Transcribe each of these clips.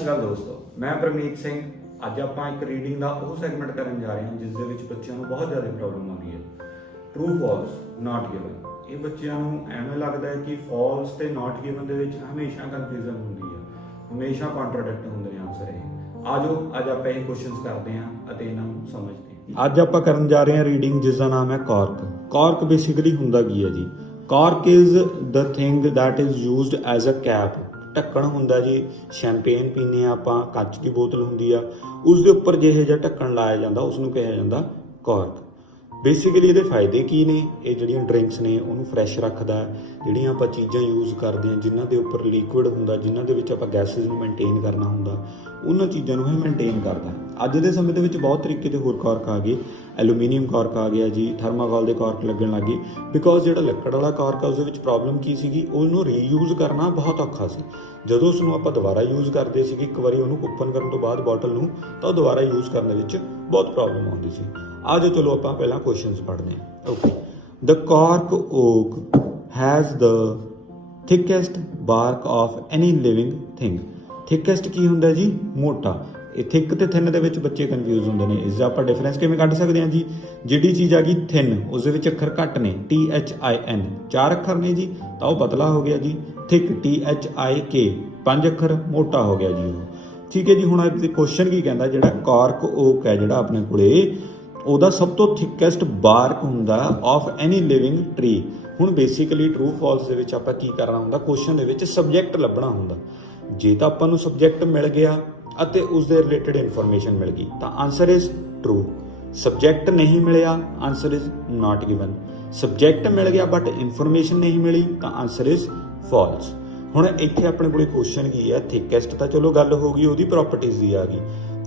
ਸ਼੍ਰੀ ਅਕਾਲ ਦੋਸਤੋ, ਮੈਂ ਪ੍ਰਮਨੀਤ ਸਿੰਘ। ਅੱਜ ਆਪਾਂ ਇੱਕ ਰੀਡਿੰਗ ਦਾ ਉਹ ਸੈਗਮੈਂਟ ਕਰਨ ਜਾ ਰਹੇ ਹਾਂ ਜਿਸ ਦੇ ਵਿੱਚ ਬੱਚਿਆਂ ਨੂੰ ਬਹੁਤ ਜ਼ਿਆਦਾ ਪ੍ਰੋਬਲਮ ਆਉਂਦੀ ਹੈ। ਟਰੂ ਫਾਲਸ, ਨਾਟ ਗਿਵਨ। ਇਹ ਬੱਚਿਆਂ ਨੂੰ ਐਵੇਂ ਲੱਗਦਾ ਹੈ ਕਿ ਫਾਲਸ ਤੇ ਨਾਟ ਗਿਵਨ ਦੇ ਵਿੱਚ ਹਮੇਸ਼ਾ ਕਨਫਿਊਜ਼ਨ ਹੁੰਦੀ ਹੈ, ਹਮੇਸ਼ਾ ਕੰਟਰਾਡਿਕਟ ਹੁੰਦੇ ਨੇ ਆਨਸਰ। ਆਜੋ ਅੱਜ ਆਪਾਂ ਇਹ ਕੁਐਸਚਨਸ ਕਰਦੇ ਹਾਂ ਅਤੇ ਇਹਨਾਂ ਨੂੰ ਸਮਝਦੇ ਹਾਂ। ਅੱਜ ਆਪਾਂ ਕਰਨ ਜਾ ਰਹੇ ਹਾਂ ਰੀਡਿੰਗ ਜਿਸ ਦਾ ਨਾਮ ਹੈ ਕਾਰਕ। ਕਾਰਕ ਬੇਸਿਕਲੀ ਹੁੰਦਾ ਕੀ ਹੈ ਜੀ? Cork is the thing that is used as a cap. ਢੱਕਣ ਹੁੰਦਾ ਜੀ, ਸ਼ੈਂਪੇਨ ਪੀਂਦੇ ਆ ਆਪਾਂ, ਕੱਚ ਦੀ ਬੋਤਲ ਹੁੰਦੀ ਆ, ਉਸ ਦੇ ਉੱਪਰ ਜਿਹੇ ਜਿਹਾ ਢੱਕਣ ਲਾਇਆ ਜਾਂਦਾ ਉਸ ਨੂੰ ਕਿਹਾ ਜਾਂਦਾ ਕਾਰਕ। ਬੇਸਿਕਲੀ ਇਹਦੇ ਫਾਇਦੇ ਕੀ ਨੇ? ਇਹ ਜਿਹੜੀਆਂ ਡਰਿੰਕਸ ਨੇ ਉਹਨੂੰ ਫਰੈਸ਼ ਰੱਖਦਾ। ਜਿਹੜੀਆਂ ਆਪਾਂ ਚੀਜ਼ਾਂ ਯੂਜ਼ ਕਰਦੇ ਹਾਂ ਜਿਨ੍ਹਾਂ ਦੇ ਉੱਪਰ ਲਿਕੁਇਡ ਹੁੰਦਾ, ਜਿਨ੍ਹਾਂ ਦੇ ਵਿੱਚ ਆਪਾਂ ਗੈਸਿਸ ਨੂੰ ਮੇਨਟੇਨ ਕਰਨਾ ਹੁੰਦਾ, ਉਹਨਾਂ ਚੀਜ਼ਾਂ ਨੂੰ ਇਹ ਮੇਨਟੇਨ ਕਰਦਾ। ਅੱਜ ਦੇ ਸਮੇਂ ਦੇ ਵਿੱਚ ਬਹੁਤ ਤਰੀਕੇ ਦੇ ਹੋਰ ਕਾਰਕ ਆ ਗਏ। ਐਲੂਮੀਨੀਅਮ ਕਾਰਕ ਆ ਗਿਆ ਜੀ, ਥਰਮਾਕੋਲ ਦੇ ਕਾਰਕ ਲੱਗਣ ਲੱਗ ਗਏ। ਬਿਕੋਜ਼ ਜਿਹੜਾ ਲੱਕੜ ਵਾਲਾ ਕਾਰਕ ਆ ਉਸ ਦੇ ਵਿੱਚ ਪ੍ਰੋਬਲਮ ਕੀ ਸੀਗੀ? ਉਹਨੂੰ ਰੀਯੂਜ਼ ਕਰਨਾ ਬਹੁਤ ਔਖਾ ਸੀ। ਜਦੋਂ ਉਸ ਨੂੰ ਆਪਾਂ ਦੁਬਾਰਾ ਯੂਜ਼ ਕਰਦੇ ਸੀਗੇ, ਇੱਕ ਵਾਰੀ ਉਹਨੂੰ ਓਪਨ ਕਰਨ ਤੋਂ ਬਾਅਦ ਬੋਟਲ ਨੂੰ, ਤਾਂ ਉਹ ਦੁਬਾਰਾ ਯੂਜ਼ ਕਰਨ ਦੇ ਵਿੱਚ ਬਹੁਤ ਪ੍ਰੋਬਲਮ ਆਉਂਦੀ ਸੀ। ਅੱਜ ਚਲੋ ਆਪਾਂ ਪਹਿਲਾਂ ਕੁਐਸਚਨਸ ਪੜ੍ਹਦੇ ਹਾਂ। Okay, the cork oak has the thickest bark of any living thing. Thickest ਕੀ ਹੁੰਦਾ ਜੀ? ਮੋਟਾ। ਇਹ ਥਿਕ ਤੇ ਥਿਨ ਦੇ ਵਿੱਚ ਬੱਚੇ ਕਨਫਿਊਜ਼ ਹੁੰਦੇ ਨੇ। ਇਸ ਦਾ ਆਪਾਂ ਡਿਫਰੈਂਸ ਕਿਵੇਂ ਕੱਢ ਸਕਦੇ ਹਾਂ ਜੀ? ਜਿਹੜੀ ਚੀਜ਼ ਆ ਗਈ ਥਿਨ, ਉਸ ਦੇ ਵਿੱਚ ਅੱਖਰ ਘੱਟ ਨੇ, THIN 4 ਅੱਖਰ ਨੇ ਜੀ, ਤਾਂ ਉਹ ਪਤਲਾ ਹੋ ਗਿਆ ਜੀ। ਥਿਕ THIK 5 ਅੱਖਰ, ਮੋਟਾ ਹੋ ਗਿਆ ਜੀ ਉਹ। ਠੀਕ ਹੈ ਜੀ। ਹੁਣ ਇਹ ਕੁਐਸਚਨ ਕੀ ਕਹਿੰਦਾ? ਜਿਹੜਾ ਕਾਰਕ ਓਕ ਹੈ ਜਿਹੜਾ ਆਪਣੇ ਕੋਲੇ, ਉਹਦਾ ਸਭ ਤੋਂ ਥਿਕੈਸਟ ਬਾਰਕ ਹੁੰਦਾ ਆਫ ਐਨੀ ਲਿਵਿੰਗ ਟਰੀ। ਹੁਣ ਬੇਸਿਕਲੀ ਟਰੂ ਫਾਲਸ ਦੇ ਵਿੱਚ ਆਪਾਂ ਕੀ ਕਰਨਾ ਹੁੰਦਾ? ਕੁਐਸਚਨ ਦੇ ਵਿੱਚ ਸਬਜੈਕਟ ਲੱਭਣਾ ਹੁੰਦਾ। ਜੇ ਤਾਂ ਆਪਾਂ ਨੂੰ ਸਬਜੈਕਟ ਮਿਲ ਗਿਆ ਅਤੇ ਉਸ ਦੇ ਰਿਲੇਟਡ ਇਨਫੋਰਮੇਸ਼ਨ ਮਿਲ ਗਈ ਤਾਂ ਆਨਸਰ ਇਜ਼ ਟਰੂ। ਸਬਜੈਕਟ ਨਹੀਂ ਮਿਲਿਆ, answer is not given. Subject ਮਿਲ ਗਿਆ ਬਟ ਇਨਫੋਰਮੇਸ਼ਨ ਨਹੀਂ ਮਿਲੀ ਤਾਂ ਆਨਸਰ ਇਜ਼ ਫਾਲਸ। ਹੁਣ ਇੱਥੇ ਆਪਣੇ ਕੋਲੇ ਕੁਐਸਚਨ ਕੀ ਹੈ? ਥਿਕੈਸਟ ਤਾਂ ਚਲੋ ਗੱਲ ਹੋ ਗਈ, ਉਹਦੀ ਪ੍ਰੋਪਰਟੀਜ਼ ਦੀ ਆ ਗਈ।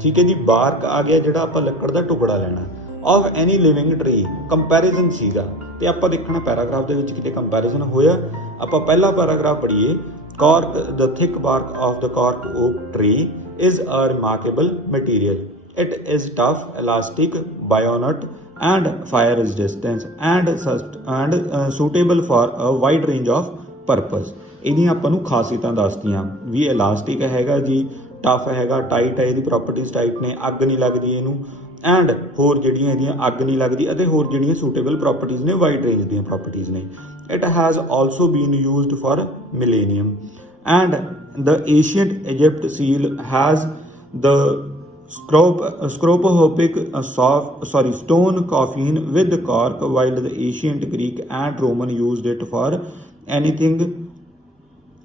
ਠੀਕ ਹੈ ਜੀ। ਬਾਰਕ ਆ ਗਿਆ ਜਿਹੜਾ ਆਪਾਂ ਲੱਕੜ ਦਾ ਟੁਕੜਾ ਲੈਣਾ। Of any living tree comparison ਸੀਗਾ, ਤੇ ਆਪਾਂ ਦੇਖਣਾ ਪੈਰਾਗ੍ਰਾਫ ਦੇ ਵਿੱਚ ਕਿਤੇ ਕੰਪੈਰੀਜ਼ਨ ਹੋਇਆ। ਆਪਾਂ ਪਹਿਲਾ ਪੈਰਾਗ੍ਰਾਫ ਪੜ੍ਹੀਏ। ਕਾਰਕ, ਦ thick bark of the cork oak tree is a remarkable material. It is tough, elastic, bionut and fire resistant and suitable for a wide range of purpose. ਇਹਦੀਆਂ ਆਪਾਂ ਨੂੰ ਖਾਸੀਅਤਾਂ ਦੱਸਦੀਆਂ ਵੀ ਇਲਾਸਟਿਕ ਹੈਗਾ ਜੀ, ਟਫ ਹੈਗਾ, ਟਾਈਟ ਹੈ, ਇਹਦੀ ਪ੍ਰੋਪਰਟੀਜ਼ ਟਾਈਟ ਨੇ, ਅੱਗ ਨਹੀਂ ਲੱਗਦੀ ਇਹਨੂੰ, ਐਂਡ ਹੋਰ ਜਿਹੜੀਆਂ ਇਹਦੀਆਂ ਅੱਗ ਨਹੀਂ ਲੱਗਦੀ, ਅਤੇ ਹੋਰ ਜਿਹੜੀਆਂ ਸੂਟੇਬਲ ਪ੍ਰੋਪਰਟੀਜ਼ ਨੇ, ਵਾਈਡ ਰੇਂਜ ਦੀਆਂ ਪ੍ਰੋਪਰਟੀਜ਼ ਨੇ। It has also been used for millennium and the ancient Egypt seal has the scropohopic stone coffin with cork, while the ancient Greek and Roman used it for anything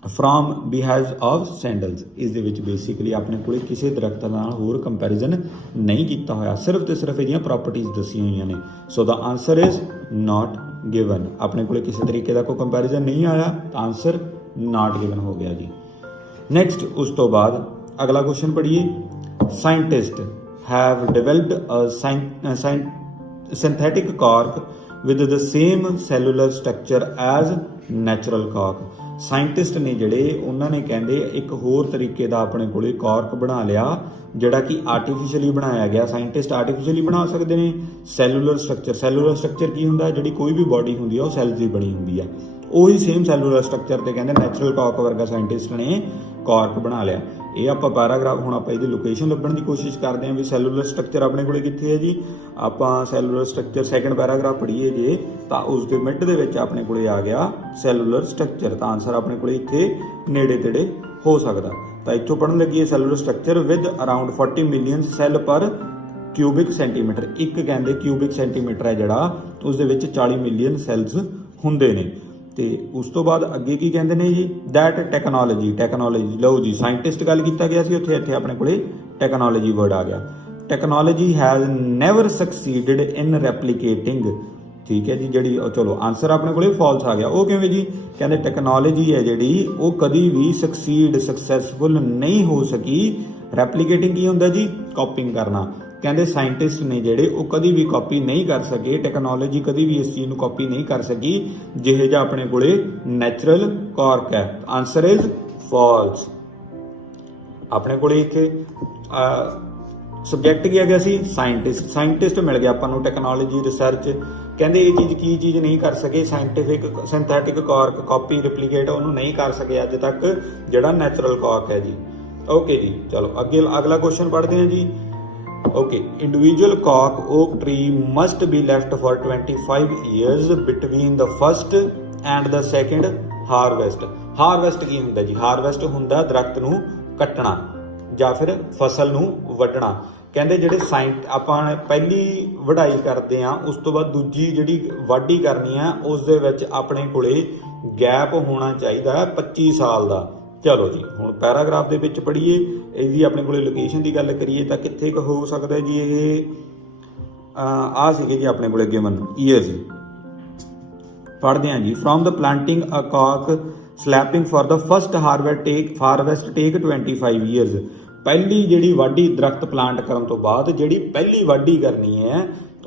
from behalves of sandals। ਇਸ ਦੇ ਵਿੱਚ basically ਆਪਣੇ ਕੋਲੇ ਕਿਸੇ ਦਰਖਤ ਨਾਲ ਹੋਰ comparison ਨਹੀਂ ਕੀਤਾ ਹੋਇਆ, ਸਿਰਫ ਤੇ ਸਿਰਫ ਇਹਦੀਆਂ ਪ੍ਰੋਪਰਟੀਜ਼ ਦੱਸੀਆਂ ਹੋਈਆਂ ਨੇ। So the answer is not given. ਆਪਣੇ ਕੋਲੇ ਕਿਸੇ ਤਰੀਕੇ ਦਾ ਕੋਈ ਕੰਪੈਰੀਜ਼ਨ ਨਹੀਂ ਆਇਆ ਤਾਂ ਆਨਸਰ ਨਾਟ ਗਿਵਨ ਹੋ ਗਿਆ ਜੀ। ਨੈਕਸਟ ਉਸ ਤੋਂ ਬਾਅਦ ਅਗਲਾ ਕੁਐਸਚਨ ਪੜ੍ਹੀਏ। Scientist have developed a synthetic cork with the same cellular structure as natural cork. Scientist ਨੇ ਜਿਹੜੇ, ਉਹਨਾਂ ਨੇ ਕਹਿੰਦੇ ਇੱਕ ਹੋਰ ਤਰੀਕੇ ਦਾ ਆਪਣੇ ਕੋਲੇ ਕਾਰਕ ਬਣਾ ਲਿਆ ਜਿਹੜਾ ਕਿ ਆਰਟੀਫਿਸ਼ੀਅਲੀ ਬਣਾਇਆ ਗਿਆ। ਸਾਇੰਟਿਸਟ ਆਰਟੀਫਿਸ਼ੀਅਲੀ ਬਣਾ ਸਕਦੇ ਨੇ ਸੈਲੂਲਰ ਸਟਰਕਚਰ। ਸੈਲੂਲਰ ਸਟਰਕਚਰ ਕੀ ਹੁੰਦਾ? ਜਿਹੜੀ ਕੋਈ ਵੀ ਬਾਡੀ ਹੁੰਦੀ ਆ ਉਹ ਸੈਲਸ ਦੀ ਬਣੀ ਹੁੰਦੀ ਆ। ਉਹੀ ਸੇਮ ਸੈਲੂਲਰ ਸਟਰਕਚਰ ਤੇ ਕਹਿੰਦੇ ਨੈਚੁਰਲ ਕਾਰਕ ਵਰਗਾ ਸਾਇੰਟਿਸਟ ਨੇ ਕਾਰਕ ਬਣਾ ਲਿਆ। ਇਹ ਆਪਾਂ ਪੈਰਾਗ੍ਰਾਫ, ਹੁਣ ਆਪਾਂ ਇਹਦੀ ਲੋਕੇਸ਼ਨ ਲੱਭਣ ਦੀ ਕੋਸ਼ਿਸ਼ ਕਰਦੇ ਹਾਂ ਵੀ ਸੈਲੂਲਰ ਸਟਰਕਚਰ ਆਪਣੇ ਕੋਲੇ ਕਿੱਥੇ ਹੈ ਜੀ। ਆਪਾਂ ਸੈਲੂਲਰ ਸਟਰਕਚਰ ਸੈਕੰਡ ਪੈਰਾਗ੍ਰਾਫ ਪੜ੍ਹੀਏ ਜੇ ਤਾਂ ਉਸ ਦੇ ਮਿਡ ਦੇ ਵਿੱਚ ਆਪਣੇ ਕੋਲੇ ਆ ਗਿਆ ਸੈਲੂਲਰ ਸਟਰਕਚਰ, ਤਾਂ ਆਨਸਰ ਆਪਣੇ ਕੋਲੇ ਇੱਥੇ ਨੇੜੇ ਤੇੜੇ ਹੋ ਸਕਦਾ। ਤਾਂ ਇੱਥੋਂ ਪੜ੍ਹਨ ਲੱਗੀਏ cellular structure with around 40 million cell per cubic centimetre. ਇੱਕ ਕਹਿੰਦੇ ਕਿਊਬਿਕ ਸੈਂਟੀਮੀਟਰ ਹੈ ਜਿਹੜਾ, ਉਸ ਦੇ ਵਿੱਚ 40 ਮਿਲੀਅਨ ਸੈੱਲਸ ਹੁੰਦੇ ਨੇ। ਤੇ ਉਸ ਤੋਂ ਬਾਅਦ ਅੱਗੇ ਕੀ ਕਹਿੰਦੇ ਨੇ ਜੀ? That technology. ਲਓ ਜੀ, ਸਾਇੰਟਿਸਟ ਗੱਲ ਕੀਤਾ ਗਿਆ ਸੀ ਉੱਥੇ, ਇੱਥੇ ਆਪਣੇ ਕੋਲੇ ਟੈਕਨੋਲੋਜੀ ਵਰਡ ਆ ਗਿਆ। ਟੈਕਨੋਲੋਜੀ ਹੈਜ਼ ਨੈਵਰ ਸਕਸੀਡਡ ਇਨ ਰੈਪਲੀਕੇਟਿੰਗ। ਠੀਕ ਹੈ ਜੀ। ਜਿਹੜੀ ਚਲੋ ਆਨਸਰ ਆਪਣੇ ਕੋਲੇ ਫਾਲਸ ਆ ਗਿਆ। ਉਹ ਕਿਵੇਂ ਜੀ? ਕਹਿੰਦੇ ਟੈਕਨੋਲੋਜੀ ਹੈ ਜਿਹੜੀ ਉਹ ਕਦੀ ਵੀ ਸਕਸੈਸਫੁਲ ਨਹੀਂ ਹੋ ਸਕੀ। ਰੈਪਲੀਕੇਟਿੰਗ ਕੀ ਹੁੰਦਾ ਜੀ? ਕਾਪਿੰਗ ਕਰਨਾ। ਕਹਿੰਦੇ ਸਾਇੰਟਿਸਟ ਨੇ ਜਿਹੜੇ ਉਹ ਕਦੀ ਵੀ ਕਾਪੀ ਨਹੀਂ ਕਰ ਸਕੇ, ਟੈਕਨੋਲੋਜੀ ਕਦੀ ਵੀ ਇਸ ਚੀਜ਼ ਨੂੰ ਕਾਪੀ ਨਹੀਂ ਕਰ ਸਕੀ ਜਿਹੇ ਜਿਹਾ ਆਪਣੇ ਕੋਲੇ ਨੈਚੁਰਲ ਕਾਰਕ ਹੈ। Answer is false. ਆਪਣੇ ਕੋਲੇ ਇੱਥੇ ਸਬਜੈਕਟ ਕੀ ਆ ਗਿਆ ਸੀ? ਸਾਇੰਟਿਸਟ। ਸਾਇੰਟਿਸਟ ਮਿਲ ਗਿਆ ਆਪਾਂ ਨੂੰ, ਟੈਕਨੋਲੋਜੀ, ਰਿਸਰਚ। ਕਹਿੰਦੇ ਇਹ ਚੀਜ਼ ਕੀ ਚੀਜ਼ ਨਹੀਂ ਕਰ ਸਕੇ? ਸਿੰਥੈਟਿਕ ਕਾਰਕ, ਕਾਪੀ, ਰਿਪਲੀਕੇਟ ਉਹਨੂੰ ਨਹੀਂ ਕਰ ਸਕੇ ਅੱਜ ਤੱਕ ਜਿਹੜਾ ਨੈਚੁਰਲ ਕਾਰਕ ਹੈ ਜੀ। ओके जी, चलो अगे अगला क्वेश्चन पढ़ते हैं जी। ओके, इंडिविजुअल कॉक oak tree must be left for 25 years between the first and the second harvest. Harvest की हुंदा जी? हारवेस्ट हुंदा दरख्त नूं कट्टना ਜਾਂ ਫਿਰ ਫਸਲ ਨੂੰ ਵੱਢਣਾ। ਕਹਿੰਦੇ ਜਿਹੜੇ ਆਪਾਂ ਪਹਿਲੀ ਵਢਾਈ ਕਰਦੇ ਆ ਉਸ ਤੋਂ ਬਾਅਦ ਦੂਜੀ ਜਿਹੜੀ ਵਾਢੀ ਕਰਨੀ ਆ ਉਸ ਦੇ ਵਿੱਚ ਆਪਣੇ ਕੋਲੇ ਗੈਪ ਹੋਣਾ ਚਾਹੀਦਾ 25 ਸਾਲ ਦਾ। ਚਲੋ ਜੀ, ਹੁਣ ਪੈਰਾਗ੍ਰਾਫ ਦੇ ਵਿੱਚ ਪੜ੍ਹੀਏ। ਇਹਦੀ ਆਪਣੇ ਕੋਲੇ ਲੋਕੇਸ਼ਨ ਦੀ ਗੱਲ ਕਰੀਏ ਤਾਂ ਕਿੱਥੇ ਕੁ ਹੋ ਸਕਦਾ ਜੀ ਇਹ ਆ ਸੀਗੇ ਜੀ ਆਪਣੇ ਕੋਲੇ ਗਿਵਨ ਈਅਰਸ। ਪੜ੍ਹਦੇ ਹਾਂ ਜੀ। ਫਰੋਮ ਦ ਪਲਾਂਟਿੰਗ ਅ ਕਾਕ sapling for the first harvest take 25 years. ਪਹਿਲੀ ਜਿਹੜੀ ਵਾਢੀ ਦਰਖਤ ਪਲਾਂਟ ਕਰਨ ਤੋਂ ਬਾਅਦ ਜਿਹੜੀ ਪਹਿਲੀ ਵਾਢੀ ਕਰਨੀ ਹੈ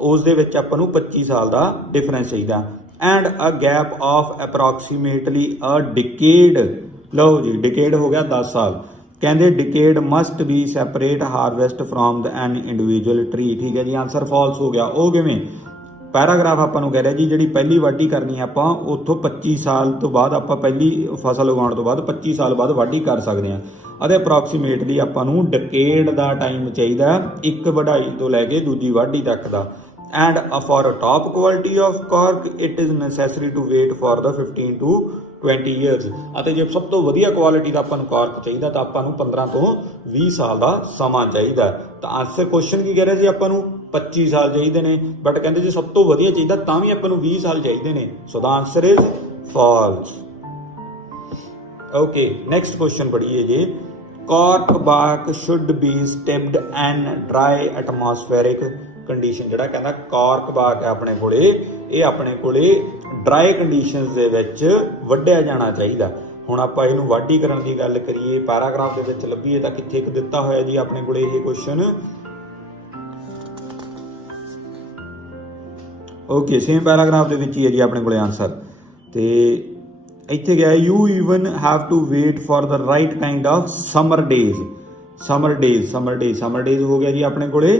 ਉਸ ਦੇ ਵਿੱਚ ਆਪਾਂ ਨੂੰ 25 ਸਾਲ ਦਾ ਡਿਫਰੈਂਸ ਚਾਹੀਦਾ। And a gap of approximately a decade. ਲਓ ਜੀ, ਡਿਕੇਡ ਹੋ ਗਿਆ 10 ਸਾਲ। ਕਹਿੰਦੇ decade must be separate harvest from the an individual tree. ਠੀਕ ਹੈ ਜੀ, ਆਨਸਰ ਫਾਲਸ ਹੋ ਗਿਆ। ਉਹ ਕਿਵੇਂ? ਪੈਰਾਗ੍ਰਾਫ ਆਪਾਂ ਨੂੰ ਕਹਿ ਰਿਹਾ ਜੀ ਜਿਹੜੀ ਪਹਿਲੀ ਵਾਢੀ ਕਰਨੀ ਹੈ ਆਪਾਂ ਉੱਥੋਂ 25 ਸਾਲ ਤੋਂ ਬਾਅਦ ਆਪਾਂ ਪਹਿਲੀ ਫਸਲ ਉਗਾਉਣ ਤੋਂ ਬਾਅਦ 25 ਸਾਲ ਬਾਅਦ ਵਾਢੀ ਕਰ ਸਕਦੇ ਹਾਂ। ਅਤੇ ਅਪਰੋਕਸੀਮੇਟਲੀ ਆਪਾਂ ਨੂੰ ਡਿਕੇਡ ਦਾ ਟਾਈਮ ਚਾਹੀਦਾ ਇੱਕ ਵਢਾਈ ਤੋਂ ਲੈ ਕੇ ਦੂਜੀ ਵਾਢੀ ਤੱਕ ਦਾ। And for top quality of cork it is necessary to wait for the 15 to 20 years. ਅਤੇ ਜੇ ਸਭ ਤੋਂ ਵਧੀਆ ਕੁਆਲਿਟੀ ਦਾ ਆਪਾਂ ਨੂੰ ਕਾਰਕ ਚਾਹੀਦਾ ਤਾਂ ਆਪਾਂ ਨੂੰ 15 ਤੋਂ 20 ਸਾਲ ਦਾ ਸਮਾਂ ਚਾਹੀਦਾ। ਤਾਂ ਆਨਸਰ ਕੁਐਸਚਨ ਕੀ ਕਹਿ ਰਿਹਾ ਸੀ? ਆਪਾਂ ਨੂੰ 25 ਸਾਲ ਚਾਹੀਦੇ ਨੇ, ਬਟ ਕਹਿੰਦੇ ਜੇ ਸਭ ਤੋਂ ਵਧੀਆ ਚਾਹੀਦਾ ਤਾਂ ਵੀ ਆਪਾਂ ਨੂੰ 20 ਸਾਲ ਚਾਹੀਦੇ ਨੇ। So the answer is false. Okay, next question ਪੜ੍ਹੀਏ ਜੀ। Cork bark should be stripped in dry atmospheric condition. ਜਿਹੜਾ ਕਹਿੰਦਾ ਕਾਰਕ ਬਾਰਕ ਹੈ ਆਪਣੇ ਕੋਲੇ, ਇਹ ਆਪਣੇ ਕੋਲੇ ਡਰਾਈ ਕੰਡੀਸ਼ਨਸ ਦੇ ਵਿੱਚ ਵੱਢਿਆ ਜਾਣਾ ਚਾਹੀਦਾ। ਹੁਣ ਆਪਾਂ ਇਹਨੂੰ ਵਾਢੀ ਕਰਨ ਦੀ ਗੱਲ ਕਰੀਏ, ਪੈਰਾਗ੍ਰਾਫ ਦੇ ਵਿੱਚ ਲੱਭੀਏ ਤਾਂ ਕਿੱਥੇ ਇੱਕ ਦਿੱਤਾ ਹੋਇਆ ਜੀ ਆਪਣੇ ਕੋਲੇ ਇਹ ਕੁਐਸਚਨ। ਓਕੇ, ਸੇਮ ਪੈਰਾਗ੍ਰਾਫ ਦੇ ਵਿੱਚ ਹੀ ਹੈ ਜੀ ਆਪਣੇ ਕੋਲੇ ਆਨਸਰ। ਤੇ ਇੱਥੇ ਗਿਆ you even have to wait for the right kind of summer days. Summer days ਹੋ ਗਿਆ ਜੀ ਆਪਣੇ ਕੋਲੇ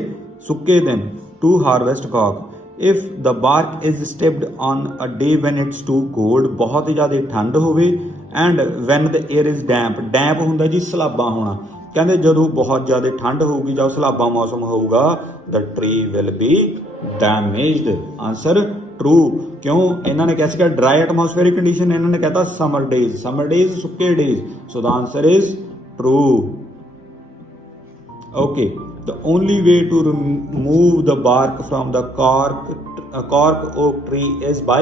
ਸੁੱਕੇ ਦਿਨ ਟੂ ਹਾਰਵੈਸਟ ਕਾਕ। If the bark is stripped on a day when it's too cold, ਬਹੁਤ ਹੀ ਜ਼ਿਆਦਾ ਠੰਡ ਹੋਵੇ। And when the air is damp ਹੁੰਦਾ ਜੀ ਸਲਾਬਾ ਹੋਣਾ। ਕਹਿੰਦੇ ਜਦੋਂ ਬਹੁਤ ਜ਼ਿਆਦਾ ਠੰਡ ਹੋਊਗੀ ਜਾਂ ਸਲਾਬਾ ਮੌਸਮ ਹੋਊਗਾ the tree will be damaged. Answer true. ਕਿਉਂ? ਇਹਨਾਂ ਨੇ ਕਿਹਾ ਸੀਗਾ ਡਰਾਈ ਐਟਮੋਸਫੇਰਿਕ ਕੰਡੀਸ਼ਨ, ਇਹਨਾਂ ਨੇ ਕਹਤਾ ਸਮਰ ਡੇਜ਼ ਸੁੱਕੇ days. So the answer is true. Okay, the only way to remove the bark from the cork oak tree is by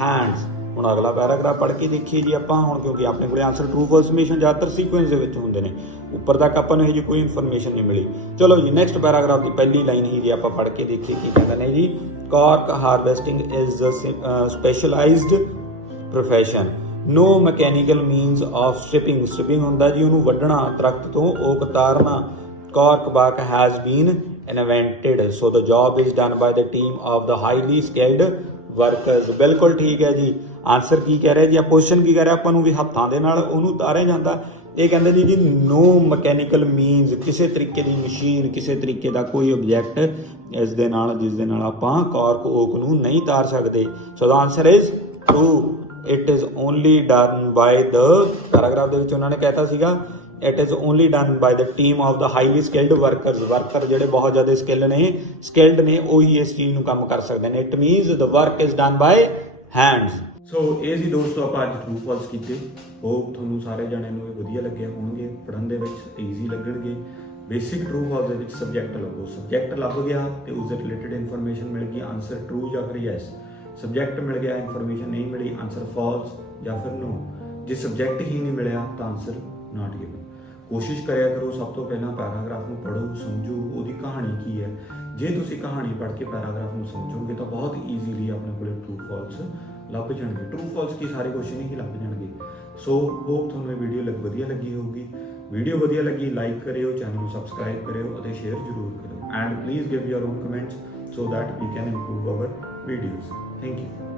hands। ਹੁਣ ਅਗਲਾ ਪੈਰਾਗ੍ਰਾਫ ਪੜ੍ਹ ਕੇ ਦੇਖੀਏ ਜੀ ਆਪਾਂ ਹੁਣ, ਕਿਉਂਕਿ ਆਪਣੇ ਕੋਲੇ ਆਨਸਰ ਟਰੂ ਫਾਲਸ ਹਮੇਸ਼ਾ ਜ਼ਿਆਦਾਤਰ ਸੀਕੁਐਂਸ ਦੇ ਵਿੱਚ ਹੁੰਦੇ ਨੇ, ਉੱਪਰ ਤੱਕ ਆਪਾਂ ਨੂੰ ਇਹ ਜੀ ਕੋਈ ਇਨਫੋਰਮੇਸ਼ਨ ਨਹੀਂ ਮਿਲੀ। ਚਲੋ ਜੀ, ਨੈਕਸਟ ਪੈਰਾਗ੍ਰਾਫ ਦੀ ਪਹਿਲੀ ਲਾਈਨ ਹੀ ਜੀ ਆਪਾਂ ਪੜ੍ਹ ਕੇ ਦੇਖੀਏ ਕੀ ਕਹਿੰਦੇ ਨੇ ਜੀ। Cork harvesting is a specialised profession. No mechanical means of stripping ਹੁੰਦਾ ਜੀ ਉਹਨੂੰ ਵੱਢਣਾ ਦਰਖਤ ਤੋਂ, ਓਕ ਤਾਰਨਾ। Cork bark has been invented, so the job is done by the team of the highly skilled workers। ਬਿਲਕੁਲ ਠੀਕ ਹੈ ਜੀ। ਆਨਸਰ ਕੀ ਕਹਿ ਰਿਹਾ ਜੀ? ਕੁਐਸਚਨ ਕੀ ਕਹਿ ਰਿਹਾ ਆਪਾਂ ਨੂੰ ਵੀ ਹੱਥਾਂ ਦੇ ਨਾਲ ਉਹਨੂੰ ਤਾਰਿਆ ਜਾਂਦਾ। ਇਹ ਕਹਿੰਦੇ ਜੀ ਨੋ ਮਕੈਨੀਕਲ ਮੀਨਸ, ਕਿਸੇ ਤਰੀਕੇ ਦੀ ਮਸ਼ੀਨ, ਕਿਸੇ ਤਰੀਕੇ ਦਾ ਕੋਈ ਆਬਜੈਕਟ ਇਸ ਦੇ ਨਾਲ ਜਿਸ ਦੇ ਨਾਲ ਆਪਾਂ ਕਾਰਕ ਓਕ ਨੂੰ ਨਹੀਂ ਤਾਰ ਸਕਦੇ। So the answer is true. It is only done by the, paragraph ਦੇ ਵਿੱਚ ਉਹਨਾਂ ਨੇ ਕਹਿਤਾ ਸੀਗਾ it is only done by the team of the highly skilled workers। Worker ਜਿਹੜੇ ਬਹੁਤ ਜ਼ਿਆਦਾ ਸਕਿਲਡ ਨੇ ਉਹੀ ਇਸ ਚੀਜ਼ ਨੂੰ ਕੰਮ ਕਰ ਸਕਦੇ ਨੇ। It means the work is done by hands। ਸੋ ਇਹ ਸੀ ਦੋਸਤੋ ਆਪਾਂ ਅੱਜ ਟਰੂ ਫਾਲਸ ਕੀਤੇ। ਹੋਪ ਤੁਹਾਨੂੰ ਸਾਰੇ ਜਣਿਆਂ ਨੂੰ ਇਹ ਵਧੀਆ ਲੱਗਿਆ ਹੋਣਗੇ, ਪੜ੍ਹਨ ਦੇ ਵਿੱਚ ਈਜ਼ੀ ਲੱਗਣਗੇ। ਬੇਸਿਕ ਟਰੂ ਫਾਲਸ ਦੇ ਵਿੱਚ ਸਬਜੈਕਟ ਲੱਭੋ, ਸਬਜੈਕਟ ਲੱਭ ਗਿਆ ਤੇ ਉਸ ਦੇ ਰਿਲੇਟਡ ਇਨਫੋਰਮੇਸ਼ਨ ਮਿਲ ਗਈ, ਆਨਸਰ ਟਰੂ ਜਾਂ ਫਿਰ ਯੈਸ। ਸਬਜੈਕਟ ਮਿਲ ਗਿਆ, ਇਨਫੋਰਮੇਸ਼ਨ ਨਹੀਂ ਮਿਲੀ, ਆਨਸਰ ਫਾਲਸ ਜਾਂ ਫਿਰ ਨੋ। ਜੇ ਸਬਜੈਕਟ ਹੀ ਨਹੀਂ ਮਿਲਿਆ ਤਾਂ ਆਨਸਰ ਨਾਟ ਗਿਵਨ। ਕੋਸ਼ਿਸ਼ ਕਰਿਆ ਕਰੋ ਸਭ ਤੋਂ ਪਹਿਲਾਂ ਪੈਰਾਗ੍ਰਾਫ ਨੂੰ ਪੜ੍ਹੋ, ਸਮਝੋ ਉਹਦੀ ਕਹਾਣੀ ਕੀ ਹੈ। ਜੇ ਤੁਸੀਂ ਕਹਾਣੀ ਪੜ੍ਹ ਕੇ ਪੈਰਾਗ੍ਰਾਫ ਨੂੰ ਸਮਝੋਗੇ ਤਾਂ ਬਹੁਤ ਈਜ਼ੀਲੀ ਆਪਣੇ ਕੋਲ ਟਰੂ ਫਾਲਸ ਲੱਭ ਜਾਣਗੇ। ਟਰੂ ਫਾਲਸ ਕੀ ਸਾਰੇ ਕੁਐਸਚਨ ਹੀ ਲੱਭ ਜਾਣਗੇ। ਸੋ ਹੋਪ ਤੁਹਾਨੂੰ ਇਹ ਵੀਡੀਓ ਵਧੀਆ ਲੱਗੀ ਹੋਊਗੀ। ਵੀਡੀਓ ਵਧੀਆ ਲੱਗੀ ਲਾਈਕ ਕਰਿਓ, ਚੈਨਲ ਨੂੰ ਸਬਸਕ੍ਰਾਈਬ ਕਰਿਓ ਅਤੇ ਸ਼ੇਅਰ ਜ਼ਰੂਰ ਕਰਿਓ। And please give your own comments so that we can improve our videos. Thank you.